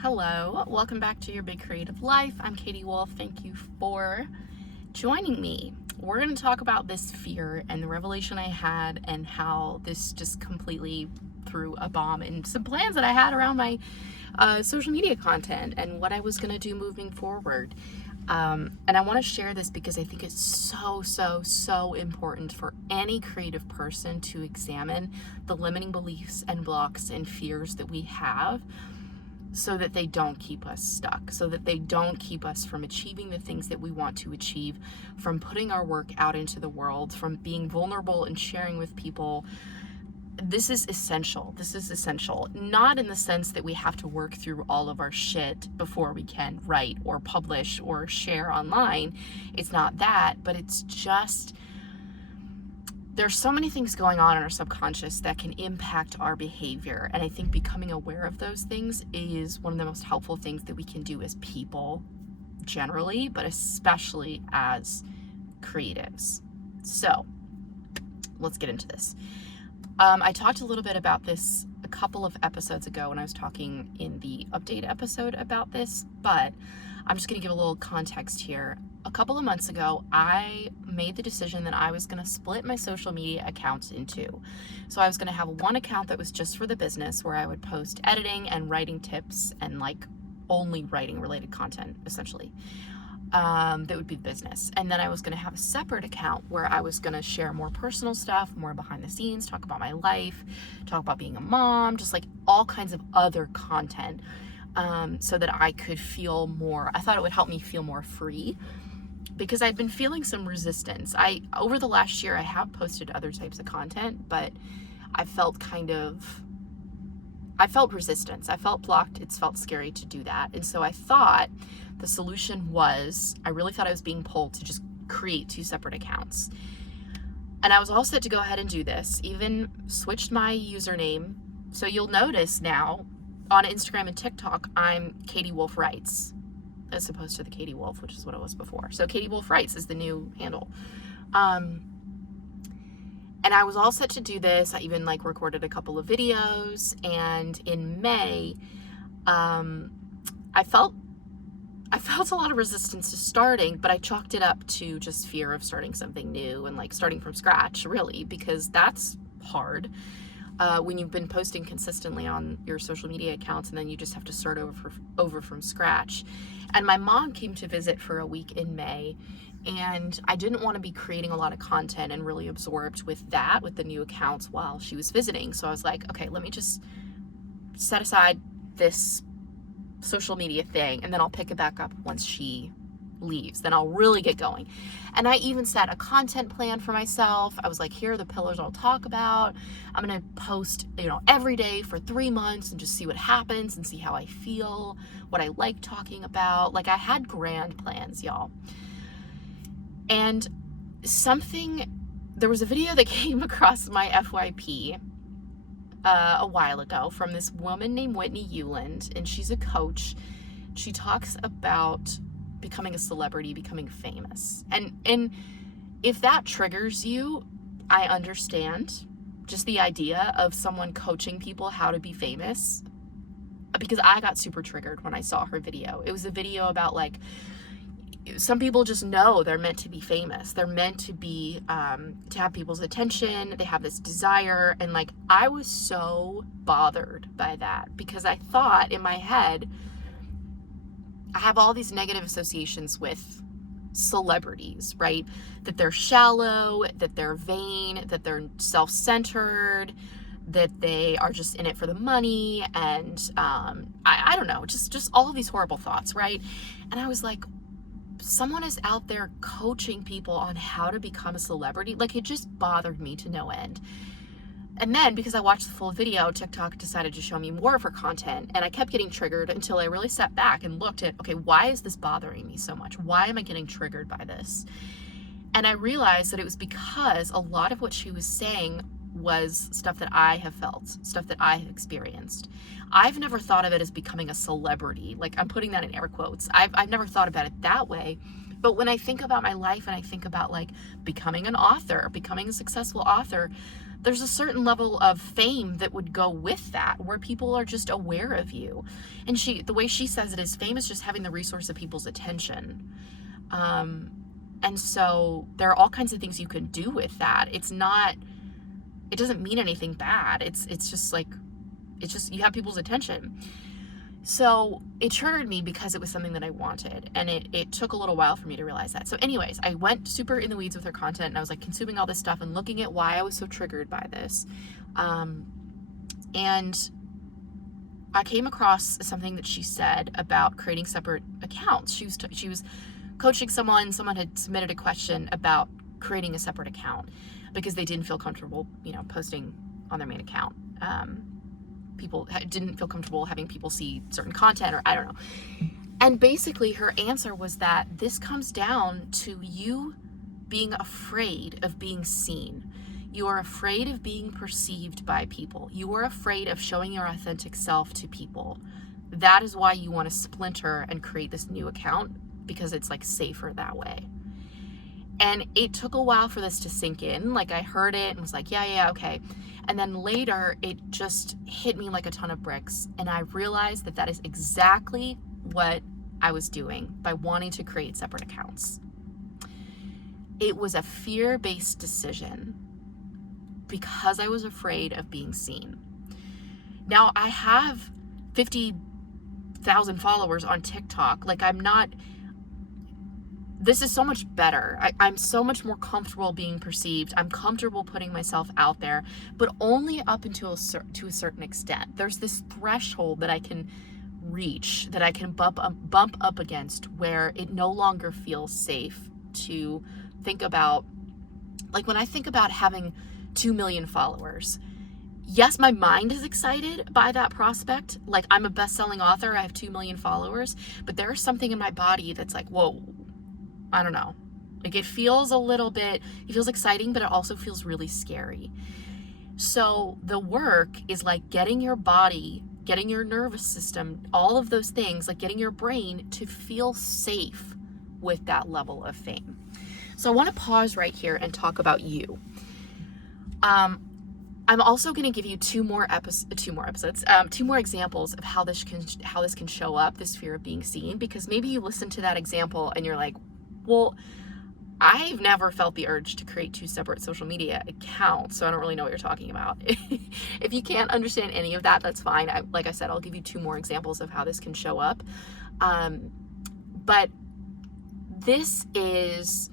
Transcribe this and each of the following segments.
Hello, welcome back to Your Big Creative Life. I'm Katie Wolf. Thank you for joining me. We're going to talk about this fear and the revelation I had and how this just completely threw a bomb in some plans that I had around my social media content and what I was going to do moving forward. And I want to share this because I think it's so important for any creative person to examine the limiting beliefs and blocks and fears that we have, so that they don't keep us stuck, so that they don't keep us from achieving the things that we want to achieve, from putting our work out into the world, from being vulnerable and sharing with people. This is essential. Not in the sense that we have to work through all of our shit before we can write or publish or share online. It's not that, but it's just there's so many things going on in our subconscious that can impact our behavior. And I think becoming aware of those things is one of the most helpful things that we can do as people generally, but especially as creatives. So let's get into this. I talked a little bit about this a couple of episodes ago when I was talking in the update episode about this, but I'm just going to give a little context here. A couple of months ago, I made the decision that I was going to split my social media accounts in two. So I was going to have one account that was just for the business, where I would post editing and writing tips and like only writing related content, essentially. That would be the business. And then I was going to have a separate account where I was going to share more personal stuff, more behind the scenes, talk about my life, talk about being a mom, just like all kinds of other content, so that I could feel more, I thought it would help me feel more free, because I'd been feeling some resistance. Over the last year, I have posted other types of content, but I felt resistance. I felt blocked. It's felt scary to do that. And so I thought the solution was, I really thought I was being pulled to just create two separate accounts. And I was all set to go ahead and do this, even switched my username. So you'll notice now on Instagram and TikTok, I'm Katie Wolf Writes, as opposed to the Katie Wolf, which is what it was before. So Katie Wolf Writes is the new handle. And I was all set to do this. I even recorded a couple of videos. And in May, I felt a lot of resistance to starting, but I chalked it up to just fear of starting something new and starting from scratch, really, because that's hard. When you've been posting consistently on your social media accounts and then you just have to start over from scratch. And my mom came to visit for a week in May, and I didn't want to be creating a lot of content and really absorbed with the new accounts while she was visiting. So I was like, okay, let me just set aside this social media thing, and then I'll pick it back up once she leaves. Then I'll really get going. And I even set a content plan for myself. I was like, here are the pillars I'll talk about. I'm going to post, every day for 3 months and just see what happens and see how I feel, what I like talking about. I had grand plans, y'all. And there was a video that came across my FYP a while ago from this woman named Whitney Euland, and she's a coach. She talks about becoming a celebrity, becoming famous. And if that triggers you, I understand just the idea of someone coaching people how to be famous, because I got super triggered when I saw her video. It was a video about some people just know they're meant to be famous. They're meant to be, to have people's attention. They have this desire. And I was so bothered by that, because I thought in my head, I have all these negative associations with celebrities, right? That they're shallow, that they're vain, that they're self-centered, that they are just in it for the money. And I don't know, just all of these horrible thoughts, right? And I was like, someone is out there coaching people on how to become a celebrity. It just bothered me to no end. And then, because I watched the full video, TikTok decided to show me more of her content, and I kept getting triggered until I really sat back and looked at, okay, why is this bothering me so much? Why am I getting triggered by this? And I realized that it was because a lot of what she was saying was stuff that I have felt, stuff that I have experienced. I've never thought of it as becoming a celebrity. I'm putting that in air quotes. I've never thought about it that way. But when I think about my life and I think about becoming an author, becoming a successful author, there's a certain level of fame that would go with that, where people are just aware of you. And the way she says it is, fame is just having the resource of people's attention. And so there are all kinds of things you can do with that. It doesn't mean anything bad. It's just you have people's attention. So it triggered me because it was something that I wanted, and it took a little while for me to realize that. So anyways, I went super in the weeds with her content, and I was like consuming all this stuff and looking at why I was so triggered by this. And I came across something that she said about creating separate accounts. She was coaching someone had submitted a question about creating a separate account because they didn't feel comfortable, posting on their main account. People didn't feel comfortable having people see certain content, or I don't know. And basically her answer was that this comes down to you being afraid of being seen. You are afraid of being perceived by people. You are afraid of showing your authentic self to people. That is why you want to splinter and create this new account, because it's like safer that way. And it took a while for this to sink in. Like, I heard it and was like, yeah, okay. And then later it just hit me like a ton of bricks. And I realized that that is exactly what I was doing by wanting to create separate accounts. It was a fear-based decision because I was afraid of being seen. Now, I have 50,000 followers on TikTok. Like, this is so much better. I'm so much more comfortable being perceived. I'm comfortable putting myself out there, but only up until to a certain extent. There's this threshold that I can reach, that I can bump up against, where it no longer feels safe to think about. Like, when I think about having 2 million followers, yes, my mind is excited by that prospect. Like, I'm a best-selling author, I have 2 million followers, but there's something in my body that's like, whoa, I don't know. Like, it feels exciting, but it also feels really scary. So the work is like getting your body, getting your nervous system, all of those things, like getting your brain to feel safe with that level of fame. So I want to pause right here and talk about you. I'm also going to give you two more examples of how this can show up, this fear of being seen, because maybe you listen to that example and you're like, well, I've never felt the urge to create 2 separate social media accounts, so I don't really know what you're talking about. If you can't understand any of that, that's fine. Like I said, I'll give you 2 more examples of how this can show up. But this is...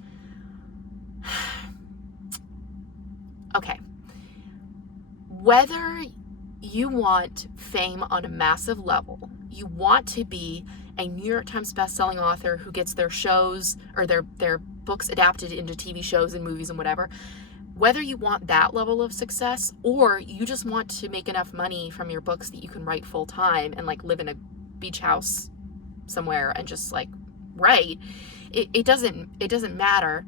Okay. Whether you want fame on a massive level, you want to be a New York Times bestselling author who gets their shows or their books adapted into TV shows and movies and whatever, whether you want that level of success, or you just want to make enough money from your books that you can write full time and like live in a beach house somewhere and just like write, it doesn't matter.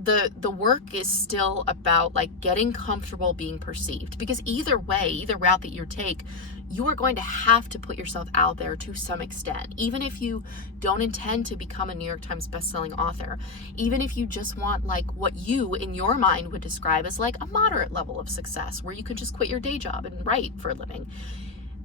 The work is still about like getting comfortable being perceived, because either route that you take, you are going to have to put yourself out there to some extent. Even if you don't intend to become a New York Times bestselling author, even if you just want like what you in your mind would describe as like a moderate level of success where you could just quit your day job and write for a living,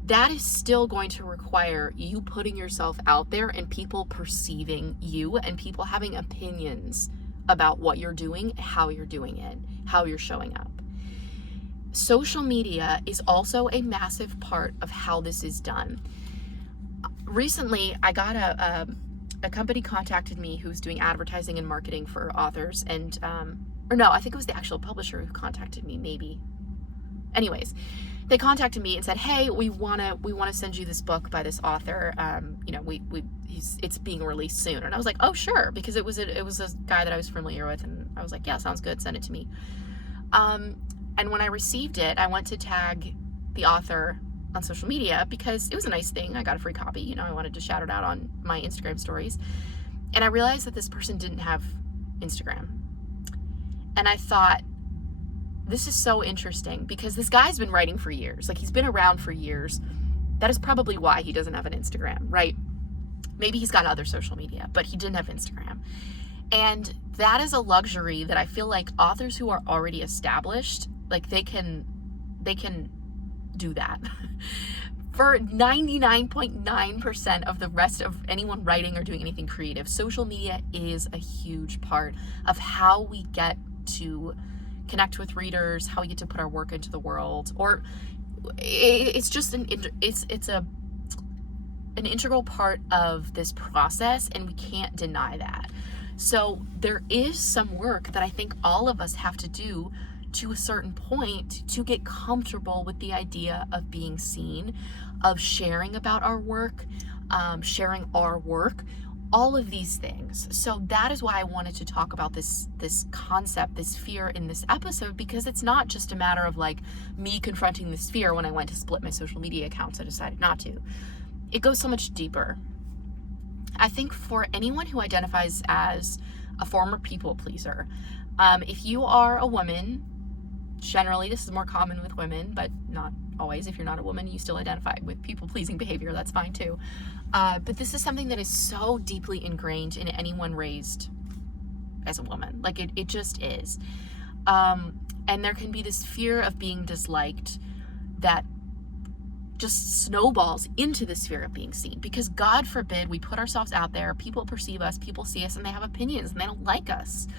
that is still going to require you putting yourself out there and people perceiving you and people having opinions about what you're doing, how you're doing it, how you're showing up. Social media is also a massive part of how this is done. Recently, I got a company contacted me who's doing advertising and marketing for authors, and I think it was the actual publisher who contacted me, maybe. Anyways, they contacted me and said, "Hey, we wanna send you this book by this author. It's being released soon." And I was like, "Oh, sure," because it was a guy that I was familiar with, and I was like, "Yeah, sounds good. Send it to me." And when I received it, I went to tag the author on social media because it was a nice thing. I got a free copy. I wanted to shout it out on my Instagram stories. And I realized that this person didn't have Instagram. And I thought, this is so interesting because this guy's been writing for years. Like, he's been around for years. That is probably why he doesn't have an Instagram, right? Maybe he's got other social media, but he didn't have Instagram. And that is a luxury that I feel like authors who are already established Like they can do that. For 99.9% of the rest of anyone writing or doing anything creative, social media is a huge part of how we get to connect with readers, how we get to put our work into the world, or it's just an integral part of this process, and we can't deny that. So there is some work that I think all of us have to do to a certain point to get comfortable with the idea of being seen, of sharing about our work, sharing our work, all of these things. So that is why I wanted to talk about this concept, this fear in this episode, because it's not just a matter of like me confronting this fear when I went to split my social media accounts. I decided not to. It goes so much deeper. I think for anyone who identifies as a former people pleaser, if you are a woman, generally this is more common with women, but not always. If you're not a woman, you still identify with people-pleasing behavior, that's fine too. But this is something that is so deeply ingrained in anyone raised as a woman. Like it just is. And there can be this fear of being disliked that just snowballs into this fear of being seen, because God forbid we put ourselves out there, people perceive us, people see us, and they have opinions and they don't like us.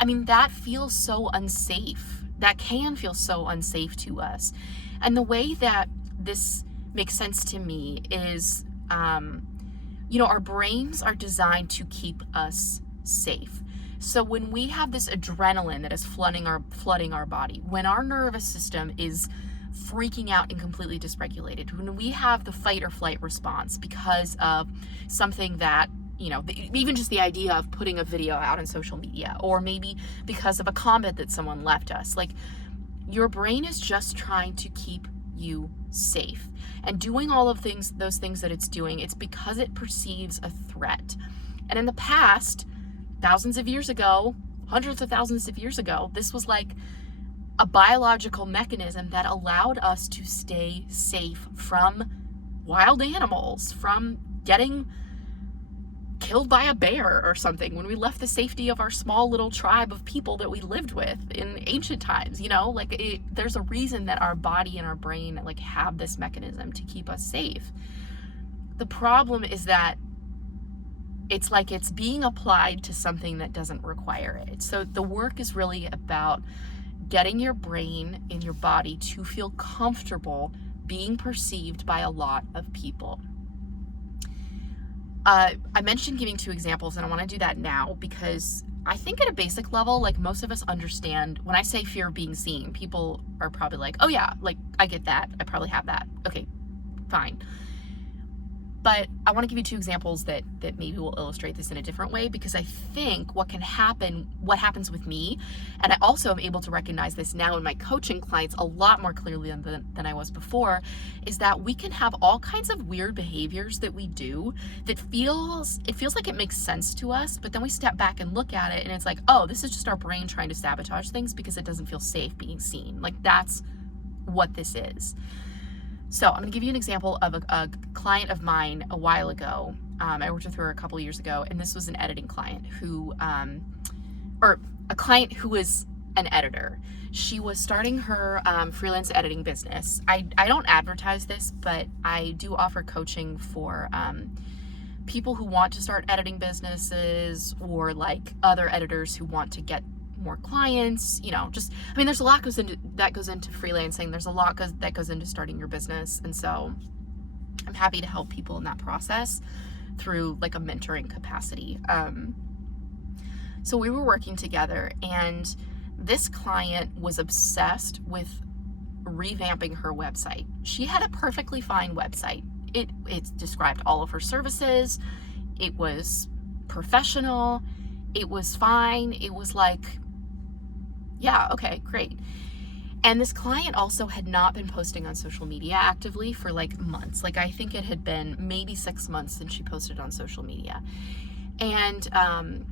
I mean, that feels so unsafe. That can feel so unsafe to us. And the way that this makes sense to me is, our brains are designed to keep us safe. So when we have this adrenaline that is flooding our body, when our nervous system is freaking out and completely dysregulated, when we have the fight or flight response because of something that, even just the idea of putting a video out on social media, or maybe because of a comment that someone left us, like your brain is just trying to keep you safe. And doing all of those things that it's doing, it's because it perceives a threat. And in the past, thousands of years ago, hundreds of thousands of years ago, this was like a biological mechanism that allowed us to stay safe from wild animals, from getting killed by a bear or something when we left the safety of our small little tribe of people that we lived with in ancient times. There's a reason that our body and our brain have this mechanism to keep us safe. The problem is that it's like it's being applied to something that doesn't require it. So the work is really about getting your brain and your body to feel comfortable being perceived by a lot of people. I mentioned giving 2 examples, and I want to do that now because I think at a basic level, most of us understand when I say fear of being seen, people are probably like, oh yeah, I get that. I probably have that. Okay, fine. But I want to give you 2 examples that maybe will illustrate this in a different way, because I think what happens with me, and I also am able to recognize this now in my coaching clients a lot more clearly than I was before, is that we can have all kinds of weird behaviors that we do that feels like it makes sense to us, but then we step back and look at it and it's like, oh, this is just our brain trying to sabotage things because it doesn't feel safe being seen. That's what this is. So I'm going to give you an example of a client of mine a while ago. I worked with her a couple years ago, and this was an editing client or a client who was an editor. She was starting her freelance editing business. I don't advertise this, but I do offer coaching for people who want to start editing businesses, or other editors who want to get more clients. There's a lot that goes into freelancing. There's a lot that goes into starting your business, and so I'm happy to help people in that process through a mentoring capacity. So we were working together, and this client was obsessed with revamping her website. She had a perfectly fine website. It described all of her services. It was professional. It was fine. It was yeah, okay, great. And this client also had not been posting on social media actively for months. I think it had been maybe 6 months since she posted on social media. And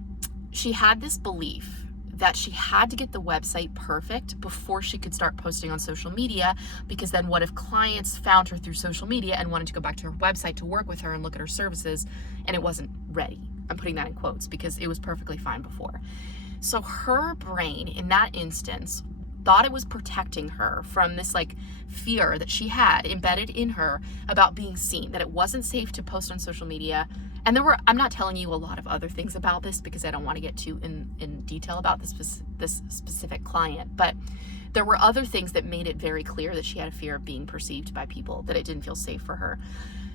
she had this belief that she had to get the website perfect before she could start posting on social media, because then what if clients found her through social media and wanted to go back to her website to work with her and look at her services, and it wasn't ready? I'm putting that in quotes because it was perfectly fine before. So her brain in that instance thought it was protecting her from this like fear that she had embedded in her about being seen, that it wasn't safe to post on social media. And I'm not telling you a lot of other things about this because I don't want to get too in detail about this specific client, but there were other things that made it very clear that she had a fear of being perceived by people, that it didn't feel safe for her.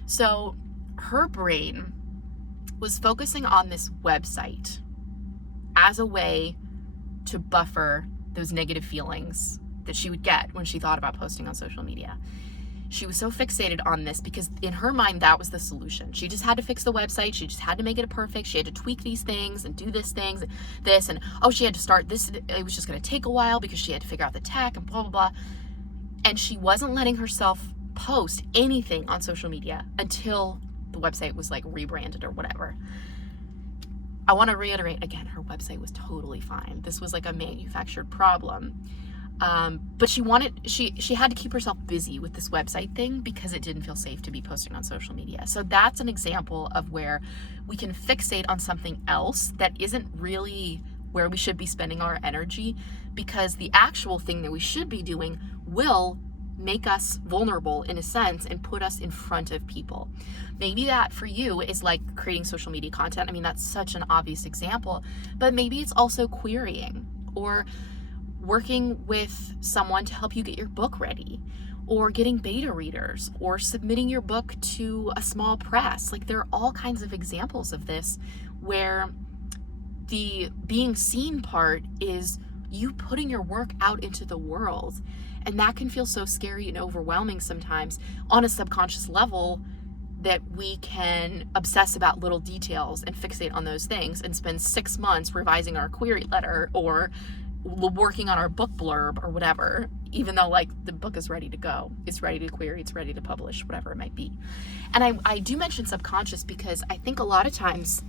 So her brain was focusing on this website as a way to buffer those negative feelings that she would get when she thought about posting on social media. She was so fixated on this because in her mind, that was the solution. She just had to fix the website. She just had to make it perfect. She had to tweak these things and do this, and oh, she had to start this. It was just going to take a while because she had to figure out the tech and blah, blah, blah. And she wasn't letting herself post anything on social media until the website was like rebranded or whatever. I want to reiterate again, her website was totally fine. This was like a manufactured problem. But she had to keep herself busy with this website thing because it didn't feel safe to be posting on social media. So that's an example of where we can fixate on something else that isn't really where we should be spending our energy, because the actual thing that we should be doing will make us vulnerable in a sense and put us in front of people. Maybe that for you is like creating social media content. I mean, that's such an obvious example, but maybe it's also querying or working with someone to help you get your book ready, or getting beta readers, or submitting your book to a small press. Like, there are all kinds of examples of this where the being seen part is you putting your work out into the world. And that can feel so scary and overwhelming sometimes on a subconscious level that we can obsess about little details and fixate on those things and spend 6 months revising our query letter or working on our book blurb or whatever, even though like the book is ready to go, it's ready to query, it's ready to publish, whatever it might be. And I do mention subconscious because I think a lot of times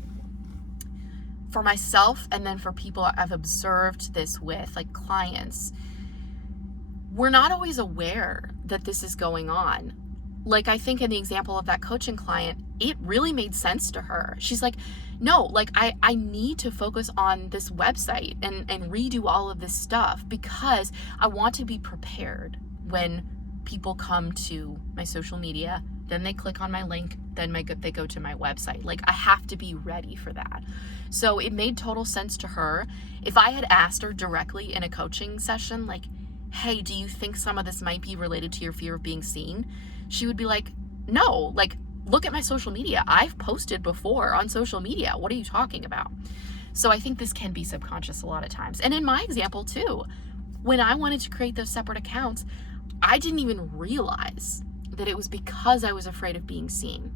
for myself, and then for people I've observed this with, like clients, we're not always aware that this is going on. Like, I think in the example of that coaching client, it really made sense to her. She's like, no, like I need to focus on this website and redo all of this stuff because I want to be prepared when people come to my social media, then they click on my link, then they go to my website. Like, I have to be ready for that. So it made total sense to her. If I had asked her directly in a coaching session, like, hey, do you think some of this might be related to your fear of being seen? She would be like, no, like, look at my social media. I've posted before on social media. What are you talking about? So I think this can be subconscious a lot of times. And in my example too, when I wanted to create those separate accounts, I didn't even realize that it was because I was afraid of being seen.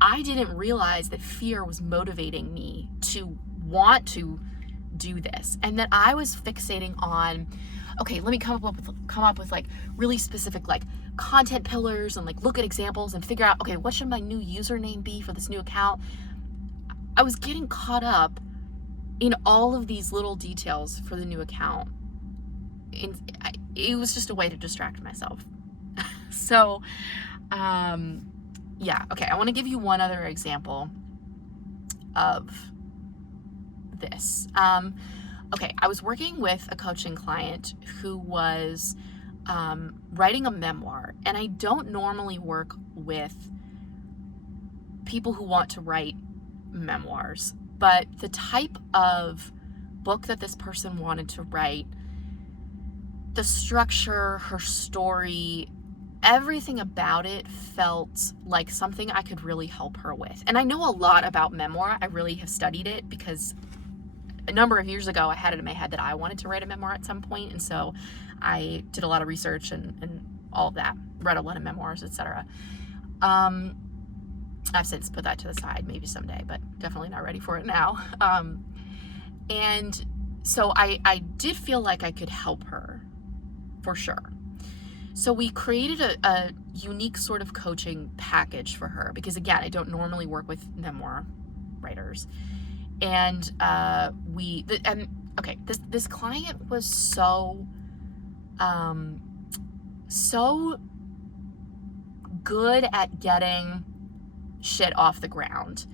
I didn't realize that fear was motivating me to want to do this, and that I was fixating on, okay, let me come up with like really specific like content pillars and like look at examples and figure out, okay, what should my new username be for this new account? I was getting caught up in all of these little details for the new account. It was just a way to distract myself. So, yeah, okay, I want to give you one other example of this. Okay, I was working with a coaching client who was writing a memoir, and I don't normally work with people who want to write memoirs, but the type of book that this person wanted to write, the structure, her story, everything about it felt like something I could really help her with. And I know a lot about memoir. I really have studied it because a number of years ago, I had it in my head that I wanted to write a memoir at some point. And so I did a lot of research and all of that, read a lot of memoirs, etc. I've since put that to the side, maybe someday, but definitely not ready for it now. And so I did feel like I could help her for sure. So we created a unique sort of coaching package for her because, again, I don't normally work with memoir writers. And this client was so good at getting shit off the ground.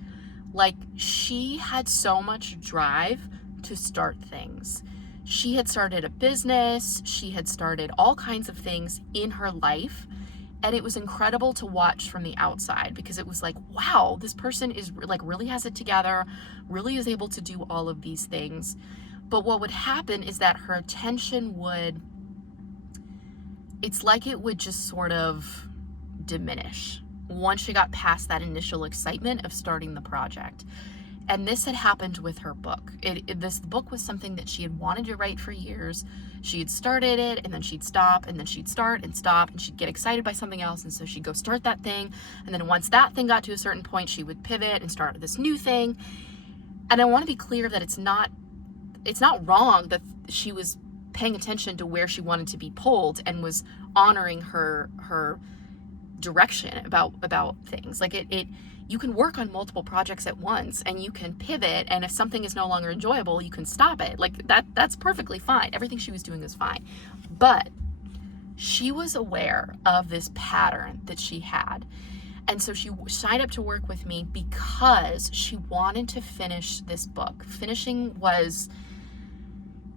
Like, she had so much drive to start things. She had started a business, she had started all kinds of things in her life, and it was incredible to watch from the outside, because it was like, wow, this person is like really has it together, really is able to do all of these things. But what would happen is that her attention would, it's like it would just sort of diminish once she got past that initial excitement of starting the project. And this had happened with her book. This book was something that she had wanted to write for years. She had started it, and then she'd stop, and then she'd start and stop, and she'd get excited by something else, and so she'd go start that thing. And then once that thing got to a certain point, she would pivot and start this new thing. And I want to be clear that it's not wrong that she was paying attention to where she wanted to be pulled and was honoring her direction about things. Like you can work on multiple projects at once, and you can pivot, and if something is no longer enjoyable, you can stop it. Like that's perfectly fine. Everything she was doing is fine. But she was aware of this pattern that she had. And so she signed up to work with me because she wanted to finish this book. Finishing was,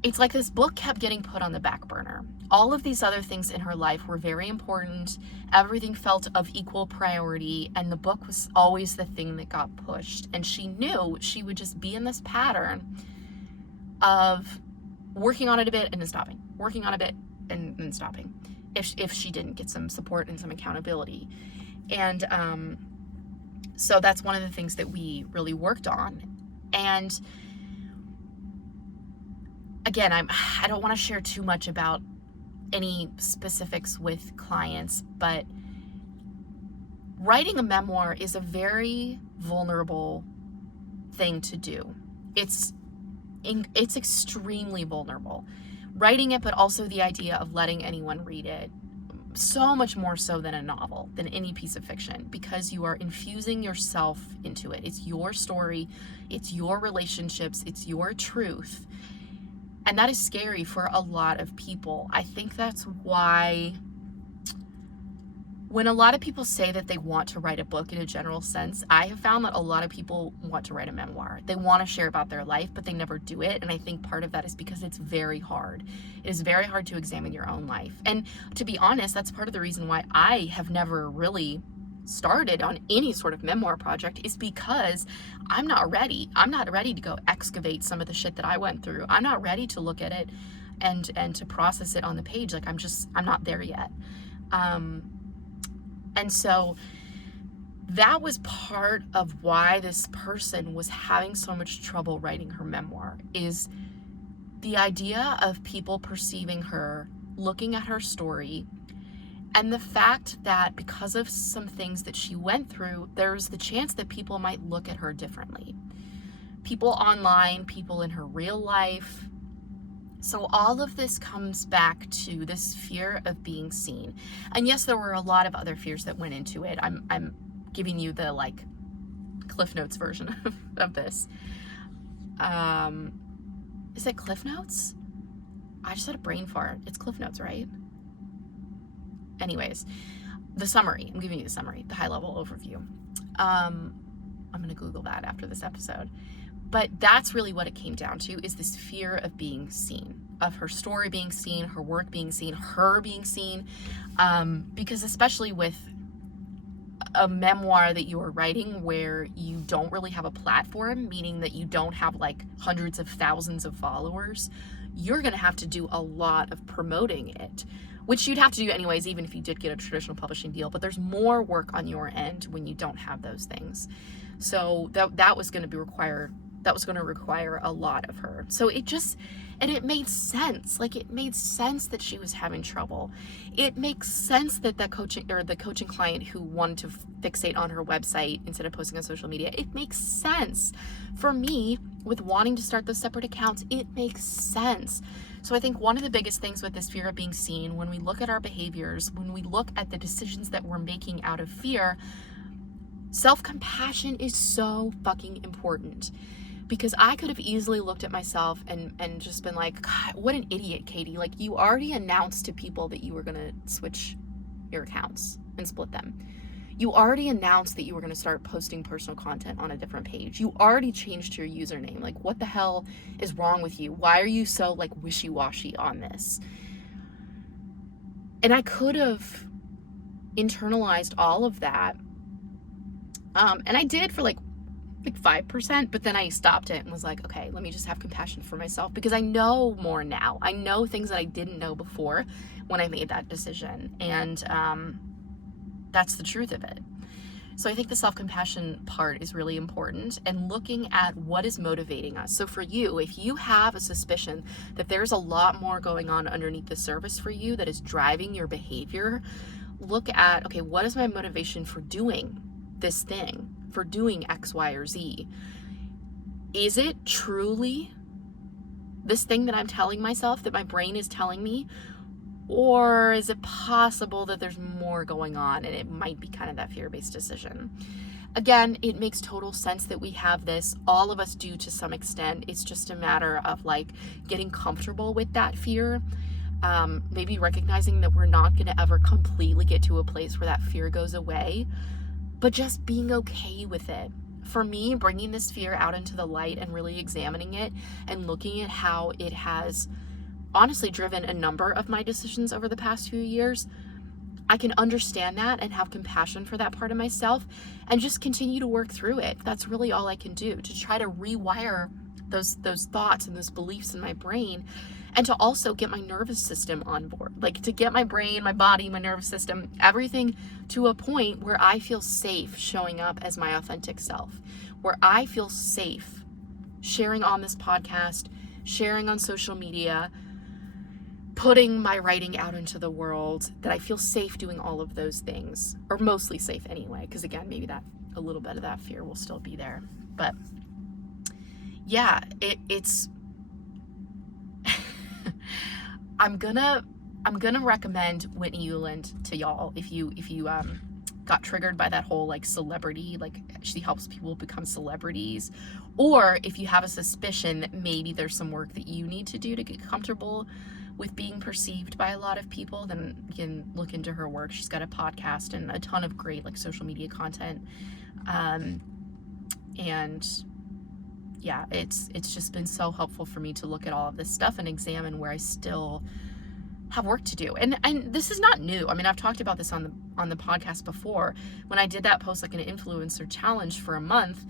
it's like this book kept getting put on the back burner. All of these other things in her life were very important. Everything felt of equal priority, and the book was always the thing that got pushed. And she knew she would just be in this pattern of working on it a bit and then stopping, working on a bit and then stopping, if she didn't get some support and some accountability. And so that's one of the things that we really worked on. And again, I don't want to share too much about any specifics with clients, but writing a memoir is a very vulnerable thing to do. It's extremely vulnerable. Writing it, but also the idea of letting anyone read it, so much more so than a novel, than any piece of fiction, because you are infusing yourself into it. It's your story, it's your relationships, it's your truth. And that is scary for a lot of people. I think that's why when a lot of people say that they want to write a book in a general sense, I have found that a lot of people want to write a memoir. They want to share about their life, but they never do it. And I think part of that is because it's very hard. It is very hard to examine your own life. And to be honest, that's part of the reason why I have never really started on any sort of memoir project, is because I'm not ready. I'm not ready to go excavate some of the shit that I went through. I'm not ready to look at it and to process it on the page. Like I'm not there yet. And so that was part of why this person was having so much trouble writing her memoir, is the idea of people perceiving her, looking at her story, and the fact that because of some things that she went through, there's the chance that people might look at her differently. People online, people in her real life. So all of this comes back to this fear of being seen. And yes, there were a lot of other fears that went into it. I'm giving you the like Cliff Notes version of this. Is it Cliff Notes? I just had a brain fart. It's Cliff Notes, right? Anyways, the summary. I'm giving you the summary, the high-level overview. I'm going to Google that after this episode. But that's really what it came down to, is this fear of being seen, of her story being seen, her work being seen, her being seen. Because especially with a memoir that you are writing where you don't really have a platform, meaning that you don't have like hundreds of thousands of followers, you're going to have to do a lot of promoting it, which you'd have to do anyways, even if you did get a traditional publishing deal. But there's more work on your end when you don't have those things. So that was going to require a lot of her. So it made sense. Like, it made sense that she was having trouble. It makes sense that the coaching client who wanted to fixate on her website instead of posting on social media, it makes sense. For me, with wanting to start those separate accounts, it makes sense. So I think one of the biggest things with this fear of being seen, when we look at our behaviors, when we look at the decisions that we're making out of fear, self-compassion is so fucking important. Because I could have easily looked at myself and just been like, God, what an idiot, Katie. Like, you already announced to people that you were going to switch your accounts and split them. You already announced that you were going to start posting personal content on a different page. You already changed your username. Like, what the hell is wrong with you? Why are you so like wishy-washy on this? And I could have internalized all of that. And I did for like 5%, but then I stopped it and was like, okay, let me just have compassion for myself, because I know more now. I know things that I didn't know before when I made that decision. And that's the truth of it. So I think the self-compassion part is really important, and looking at what is motivating us. So for you, if you have a suspicion that there's a lot more going on underneath the surface for you that is driving your behavior, look at, okay, what is my motivation for doing this thing, for doing X, Y, or Z? Is it truly this thing that I'm telling myself, that my brain is telling me? Or is it possible that there's more going on and it might be kind of that fear-based decision? Again, it makes total sense that we have this. All of us do to some extent. It's just a matter of like getting comfortable with that fear. Maybe recognizing that we're not going to ever completely get to a place where that fear goes away, but just being okay with it. For me, bringing this fear out into the light and really examining it and looking at how it has honestly driven a number of my decisions over the past few years, I can understand that and have compassion for that part of myself and just continue to work through it. That's really all I can do, to try to rewire those thoughts and those beliefs in my brain, and to also get my nervous system on board, like to get my brain, my body, my nervous system, everything to a point where I feel safe showing up as my authentic self, where I feel safe sharing on this podcast, sharing on social media, putting my writing out into the world, that I feel safe doing all of those things, or mostly safe anyway, because again, maybe that a little bit of that fear will still be there. But yeah, it's I'm gonna recommend Whitney Euland to y'all if you got triggered by that whole like celebrity, like she helps people become celebrities, or if you have a suspicion that maybe there's some work that you need to do to get comfortable with being perceived by a lot of people, then you can look into her work. She's got a podcast and a ton of great like social media content. And yeah, it's just been so helpful for me to look at all of this stuff and examine where I still have work to do. And this is not new. I mean, I've talked about this on the podcast before. When I did that post, like an influencer challenge for a month,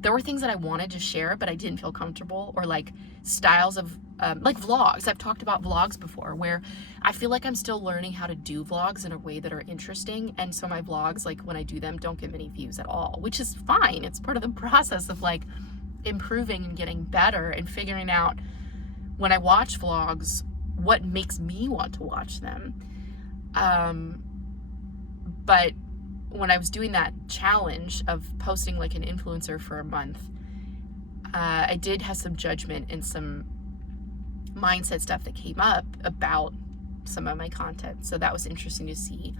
there were things that I wanted to share, but I didn't feel comfortable, or like styles of like vlogs. I've talked about vlogs before, where I feel like I'm still learning how to do vlogs in a way that are interesting. And so my vlogs, like when I do them, don't get many views at all, which is fine. It's part of the process of like improving and getting better and figuring out, when I watch vlogs, what makes me want to watch them. But when I was doing that challenge of posting like an influencer for a month, I did have some judgment and some mindset stuff that came up about some of my content. So that was interesting to see.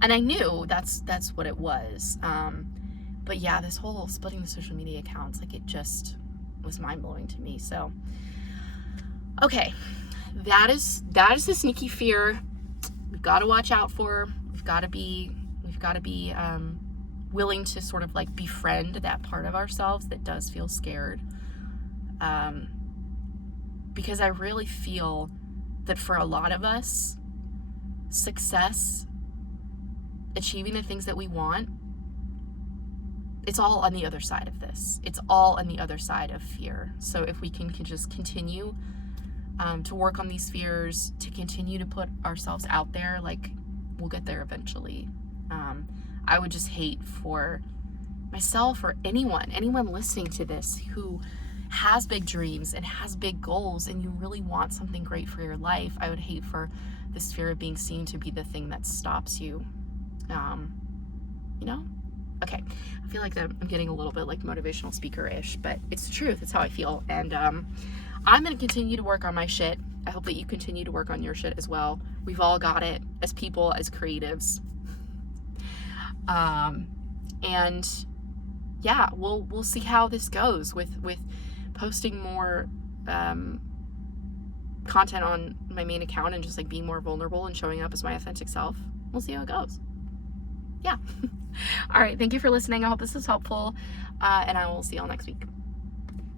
And I knew that's what it was. But yeah, this whole splitting the social media accounts, like it just was mind-blowing to me. So, okay, that is the sneaky fear we've got to watch out for. We've got to be willing to sort of like befriend that part of ourselves that does feel scared. Because I really feel that for a lot of us, success, achieving the things that we want, it's all on the other side of this. It's all on the other side of fear. So if we can just continue to work on these fears, to continue to put ourselves out there, like we'll get there eventually. I would just hate for myself or anyone listening to this who has big dreams and has big goals and you really want something great for your life. I would hate for this fear of being seen to be the thing that stops you. Okay, I feel like I'm getting a little bit like motivational speaker-ish, but it's the truth. It's how I feel. And I'm going to continue to work on my shit. I hope that you continue to work on your shit as well. We've all got it as people, as creatives. And yeah, we'll see how this goes with posting more content on my main account and just like being more vulnerable and showing up as my authentic self. We'll see how it goes. Yeah. All right. Thank you for listening. I hope this is helpful. And I will see y'all next week.